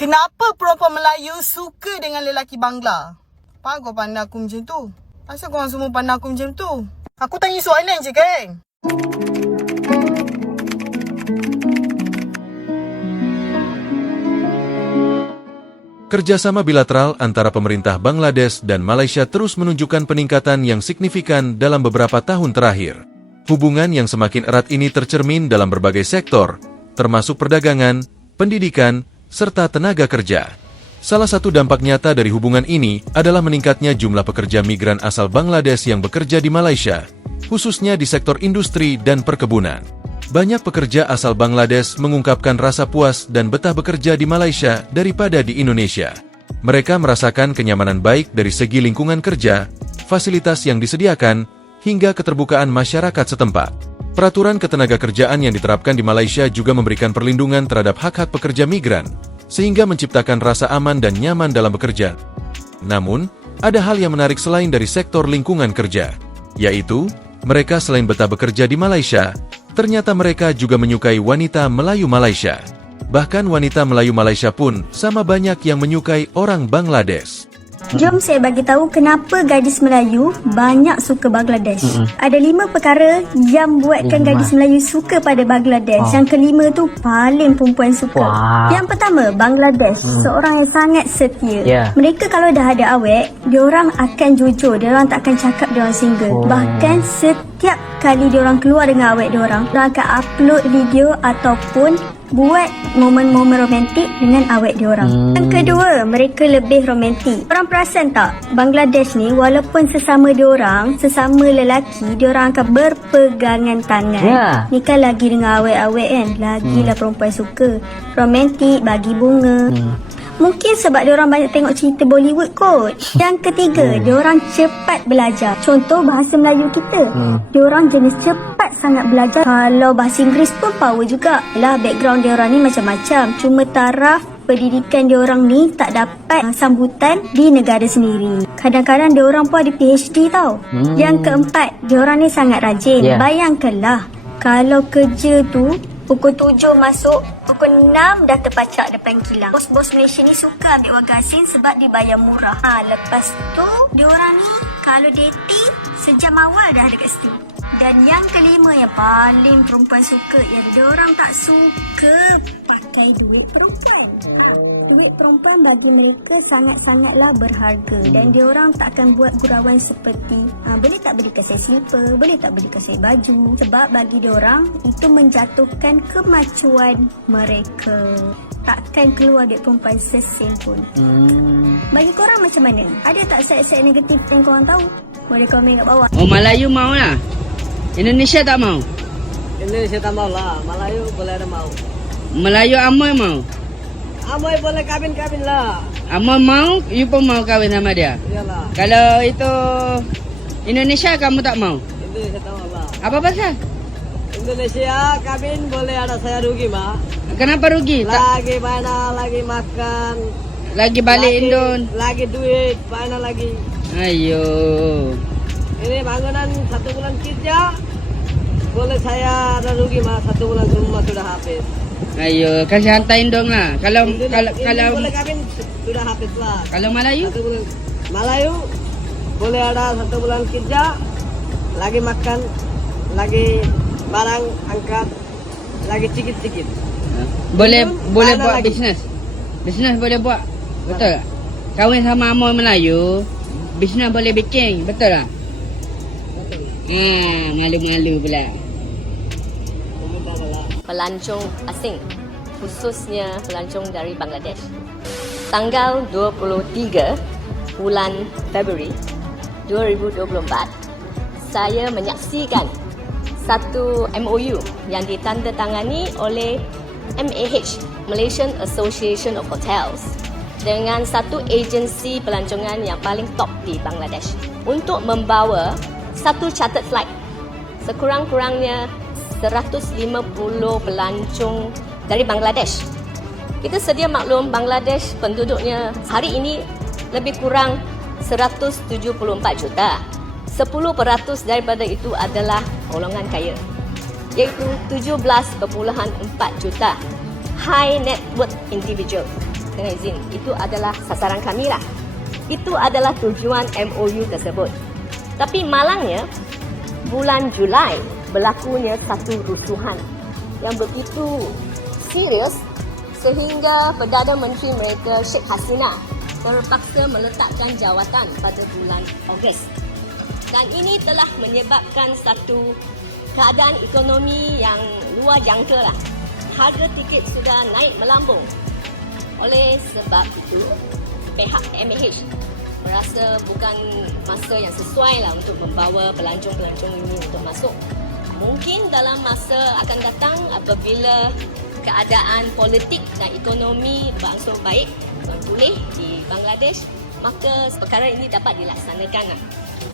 Kenapa perempuan Melayu suka dengan lelaki Bangla? Apa kau pandang aku macam tu? Asal korang semua pandang aku macam tu? Aku tanya soalan je kan? Kerjasama bilateral antara pemerintah Bangladesh dan Malaysia terus menunjukkan peningkatan yang signifikan dalam beberapa tahun terakhir. Hubungan yang semakin erat ini tercermin dalam berbagai sektor, termasuk perdagangan, pendidikan, serta tenaga kerja. Salah satu dampak nyata dari hubungan ini adalah meningkatnya jumlah pekerja migran asal Bangladesh yang bekerja di Malaysia, khususnya di sektor industri dan perkebunan. Banyak pekerja asal Bangladesh mengungkapkan rasa puas dan betah bekerja di Malaysia daripada di Indonesia. Mereka merasakan kenyamanan baik dari segi lingkungan kerja, fasilitas yang disediakan, hingga keterbukaan masyarakat setempat. Peraturan ketenaga kerjaan yang diterapkan di Malaysia juga memberikan perlindungan terhadap hak-hak pekerja migran, sehingga menciptakan rasa aman dan nyaman dalam bekerja. Namun, ada hal yang menarik selain dari sektor lingkungan kerja, yaitu mereka selain betah bekerja di Malaysia, ternyata mereka juga menyukai wanita Melayu Malaysia. Bahkan wanita Melayu Malaysia pun sama banyak yang menyukai orang Bangladesh. Jom saya bagi tahu kenapa gadis Melayu banyak suka Bangladesh. Mm-hmm. Ada lima perkara yang buatkan Lima. gadis Melayu suka pada Bangladesh. Wow. Yang kelima tu paling perempuan suka. Wow. Yang pertama, Bangladesh. Seorang yang sangat setia. Yeah. Mereka kalau dah ada awet, diorang akan jujur. Diorang tak akan cakap diorang single. Oh. Bahkan setiap kali diorang keluar dengan awet diorang, diorang akan upload video ataupun buat momen-momen romantik dengan awet diorang. Hmm. Yang kedua, mereka lebih romantik. Orang perasan tak? Bangladesh ni walaupun sesama diorang, sesama lelaki, diorang akan berpegangan tangan. Ya. Ni kan lagi dengan awet-awet kan. Lagilah hmm. perempuan suka. Romantik, bagi bunga. Hmm. Mungkin sebab diorang banyak tengok cerita Bollywood kot. Yang ketiga, Hmm. diorang cepat belajar. Contoh bahasa Melayu kita. Hmm. Diorang jenis cepat sangat belajar. Kalau bahasa Inggeris pun power juga. Lah background diorang ni macam-macam. Cuma taraf pendidikan diorang ni tak dapat uh, sambutan di negara sendiri. Kadang-kadang diorang pun ada PhD tau. Hmm. Yang keempat, diorang ni sangat rajin. Yeah. Bayangkanlah kalau kerja tu Pukul 7 masuk, pukul 6 dah terpacak depan kilang. Bos-bos Malaysia ni suka ambil warga asing sebab dibayar murah. Ha, lepas tu, diorang ni kalau dating, sejam awal dah dekat situ. Dan yang kelima yang paling perempuan suka ialah diorang tak suka pakai duit perempuan. Ha, duit perempuan bagi mereka sangat-sangatlah berharga dan diorang tak akan buat gurauan seperti ha, boleh tak belikan saya slipper, boleh tak belikan saya baju sebab bagi diorang itu menjatuhkan kemacuan mereka. Takkan keluar duit perempuan sesen pun. Hmm. Bagi korang macam mana? Ada tak set-set negatif yang korang tahu? Boleh komen kat bawah. Oh Melayu mau lah. Indonesia tak mau. Indonesia tak mau lah, Melayu boleh ada mau. Melayu Amoy mau. Amoy boleh kawin-kawin lah. Amoy mau, you pun mau kahwin sama dia. Iyalah, Kalau itu Indonesia kamu tak mau. Indonesia tak mau lah. Apa pasal? Indonesia kawin boleh ada saya rugi mak. Kenapa rugi? Lagi mana, lagi makan. lagi balik lagi, Indon. Lagi duit, mana lagi. Ayo. Ini bangunan satu bulan kerja. Boleh saya ada rugi mak satu bulan semua sudah habis. Ayo, kasih hantar Indon lah. Kalau Ini- kalau ini kalau boleh kawin sudah habis lah. kalau Melayu Satu bulan Melayu boleh ada satu bulan kerja, lagi makan, lagi barang angkat, lagi cikit-cikit. boleh Indon, boleh buat lagi? bisnes. Bisnes boleh buat. Betul tak? Kahwin sama Amoy Melayu, bisnes boleh bikin. Betul tak? Ah, malu-malu pula. pelancong asing khususnya pelancong dari Bangladesh. Tanggal 23 bulan Februari 2024 saya menyaksikan satu MOU yang ditandatangani oleh MAH Malaysian Association of Hotels dengan satu agensi pelancongan yang paling top di Bangladesh untuk membawa satu chartered flight sekurang-kurangnya 150 pelancong dari Bangladesh. Kita sedia maklum Bangladesh penduduknya hari ini lebih kurang 174 juta. 10% daripada itu adalah golongan kaya iaitu 17.4 juta high net worth individual kena izin. Itu adalah sasaran kami lah. Itu adalah tujuan MOU tersebut. Tapi malangnya, bulan Julai berlakunya satu rusuhan yang begitu serius sehingga Perdana Menteri mereka Sheikh Hasina terpaksa meletakkan jawatan pada bulan Ogos. Dan ini telah menyebabkan satu keadaan ekonomi yang luar jangka lah. Harga tiket sudah naik melambung. Oleh sebab itu, pihak MAH merasa bukan masa yang sesuai lah untuk membawa pelancong-pelancong ini untuk masuk. Mungkin dalam masa akan datang apabila keadaan politik dan ekonomi berangsur baik pulih di Bangladesh, maka perkara ini dapat dilaksanakan. lah.